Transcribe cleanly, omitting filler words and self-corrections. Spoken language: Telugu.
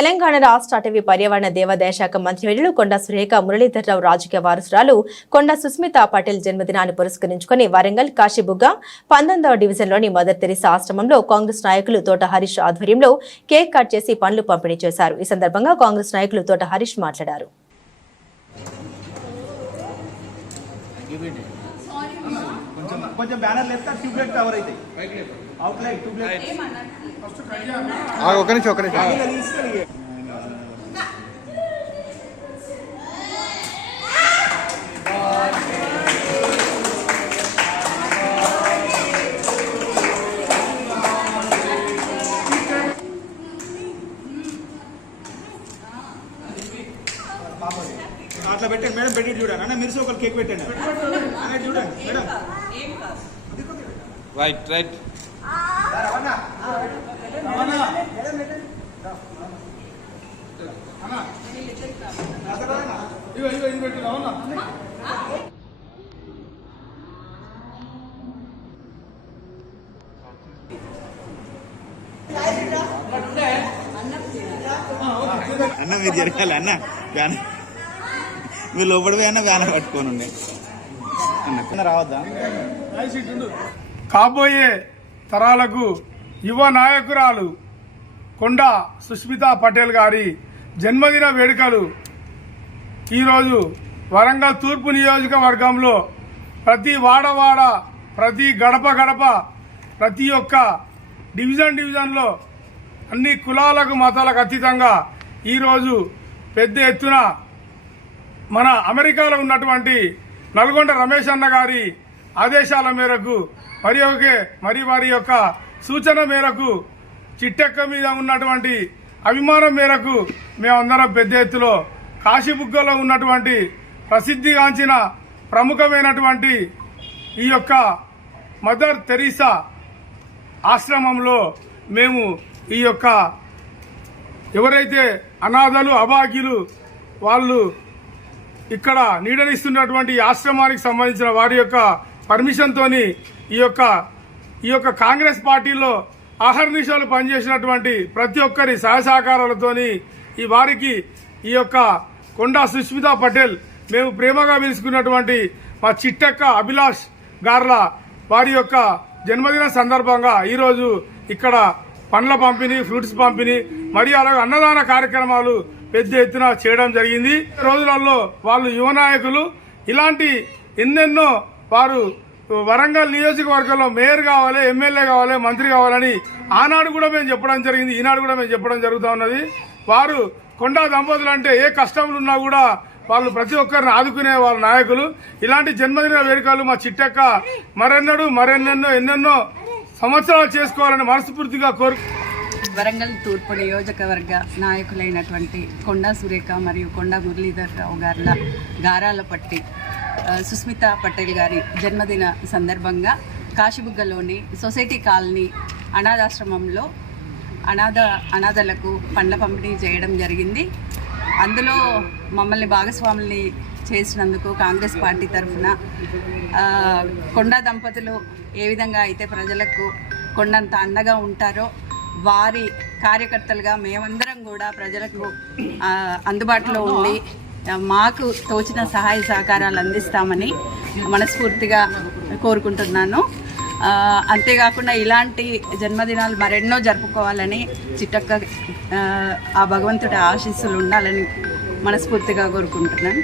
తెలంగాణ రాష్ట్ర అటవీ పర్యావరణ దేవాదాయ శాఖ మంత్రివర్యులు కొండా సురేఖ మురళీధర్రావు రాజకీయ వారసురాలు కొండా సుస్మితా పటేల్ జన్మదినాన్ని పురస్కరించుకుని వరంగల్ కాశీబుగ్గ 19వ డివిజన్లోని మదర్ తెరీసా ఆశ్రమంలో కాంగ్రెస్ నాయకులు తోట హరీష్ ఆధ్వర్యంలో కేక్ కట్ చేసి పండ్లు పంపిణీ చేశారు. ఈ సందర్భంగా కాంగ్రెస్ నాయకులు తోట హరీష్ మాట్లాడారు. కొంచెం బ్యానర్ లేస్తే ట్యూబ్లైట్ కవర్ అవుతాయి. అవుట్లైట్ ట్యూబ్లైట్ ఒక నిమిషం అట్లా పెట్టండి మేడం. పెట్టి చూడండి అన్న. మీరు ఒకరు కేక్ పెట్టండి అన్న. చూడండి మేడం. రైట్ రైట్ అన్న మీరు జరగాలి అన్న. బ్యానర్ మీరు లోపడి అన్న బ్యానర్ పట్టుకొని ఉండే అన్న రావద్దా. కాబోయే తరాలకు యువ నాయకురాలు కొండా సుస్మితా పటేల్ గారి జన్మదిన వేడుకలు ఈరోజు వరంగల్ తూర్పు నియోజకవర్గంలో ప్రతి వాడవాడ, ప్రతి గడప గడప, ప్రతి ఒక్క డివిజన్లో అన్ని కులాలకు మతాలకు అతీతంగా ఈరోజు పెద్ద ఎత్తున మన అమెరికాలో ఉన్నటువంటి నల్గొండ రమేష్ అన్న గారి ఆదేశాల మేరకు మరి వారి యొక్క సూచన మేరకు చిట్టెక్క మీద ఉన్నటువంటి అభిమానం మేరకు మేమందరం పెద్ద ఎత్తులో కాశీబుగ్గలో ఉన్నటువంటి ప్రసిద్ధిగాంచిన ప్రముఖమైనటువంటి ఈ యొక్క మదర్ తెరీసా ఆశ్రమంలో మేము ఈ యొక్క ఎవరైతే అనాథలు అభాగ్యులు వాళ్ళు ఇక్కడ నీడనిస్తున్నటువంటి ఆశ్రమానికి సంబంధించిన వారి యొక్క పర్మిషన్ తోని ఈ యొక్క కాంగ్రెస్ పార్టీలో అహర్నిశలు పనిచేసినటువంటి ప్రతి ఒక్కరి సహాయ సహకారాలతోని ఈ వారికి ఈ యొక్క కొండా సుస్మితా పటేల్ మేము ప్రేమగా పిలుచుకున్నటువంటి మా చిట్టక్క అభిలాష్ గార్ల వారి యొక్క జన్మదిన సందర్భంగా ఈరోజు ఇక్కడ పండ్ల పంపిణీ, ఫ్రూట్స్ పంపిణీ మరియు అలాగే అన్నదాన కార్యక్రమాలు పెద్ద ఎత్తున చేయడం జరిగింది. రోజులలో వాళ్ళు యువ నాయకులు ఇలాంటి ఎన్నెన్నో వారు వరంగల్ నియోజకవర్గంలో మేయర్ కావాలి, ఎమ్మెల్యే కావాలి, మంత్రి కావాలని ఆనాడు కూడా మేము చెప్పడం జరిగింది, ఈనాడు కూడా మేము చెప్పడం జరుగుతూ ఉన్నది. వారు కొండా దంపతులు అంటే ఏ కష్టములు ఉన్నా కూడా వాళ్ళు ప్రతి ఒక్కరిని ఆదుకునే వాళ్ళ నాయకులు. ఇలాంటి జన్మదిన వేడుకలు మా చిట్టక్క ఎన్నెన్నో సంవత్సరాలు చేసుకోవాలని మనస్ఫూర్తిగా వరంగల్ తూర్పు నియోజకవర్గ నాయకులైనటువంటి కొండా సురేఖ మరియు కొండా మురళీధర్రావు గార్ల గారాల పట్టి సుస్మితా పటేల్ గారి జన్మదిన సందర్భంగా కాశీబుగ్గలోని సొసైటీ కాలనీ అనాథాశ్రమంలో అనాథలకు పండ్ల పంపిణీ చేయడం జరిగింది. అందులో మమ్మల్ని భాగస్వాముల్ని చేసినందుకు కాంగ్రెస్ పార్టీ తరఫున కొండా దంపతులు ఏ విధంగా అయితే ప్రజలకు కొండంత అండగా ఉంటారో వారి కార్యకర్తలుగా మేమందరం కూడా ప్రజలకు అందుబాటులో ఉండి మాకు తోచిన సహాయ సహకారాలు అందిస్తామని మనస్ఫూర్తిగా కోరుకుంటున్నాను. అంతేకాకుండా ఇలాంటి జన్మదినాలు మరెన్నో జరుపుకోవాలని చిట్టక్క ఆ భగవంతుడి ఆశీస్సులు ఉండాలని మనస్ఫూర్తిగా కోరుకుంటున్నాను.